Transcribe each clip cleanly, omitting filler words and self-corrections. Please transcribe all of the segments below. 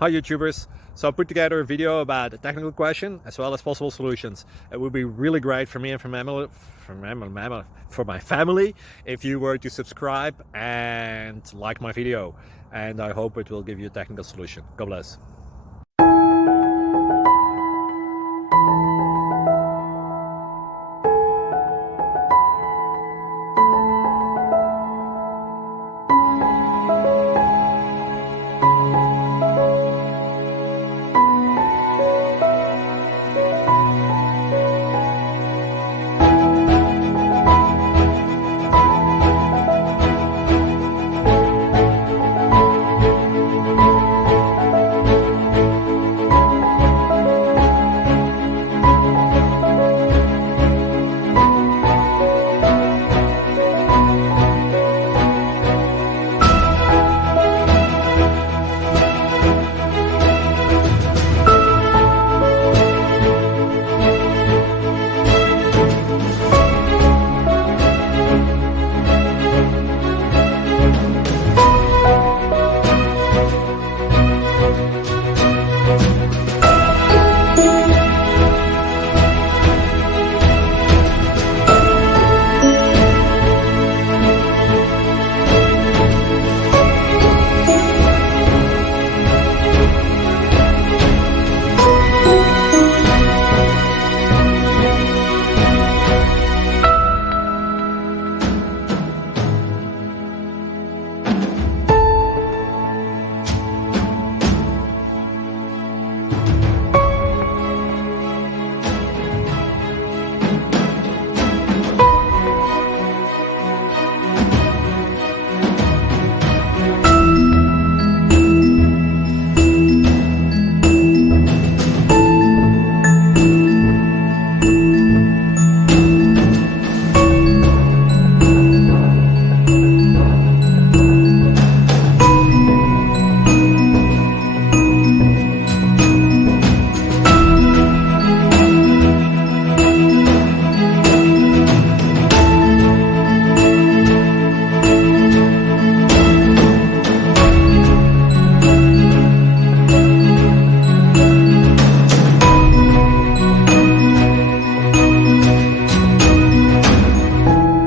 Hi YouTubers! So I put together a video about a technical question as well as possible solutions. It would be really great for me and for my family if you were to subscribe and like my video, and I hope it will give you a technical solution. God bless.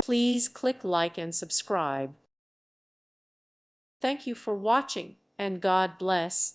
Please click like and subscribe. Thank you for watching, and God bless.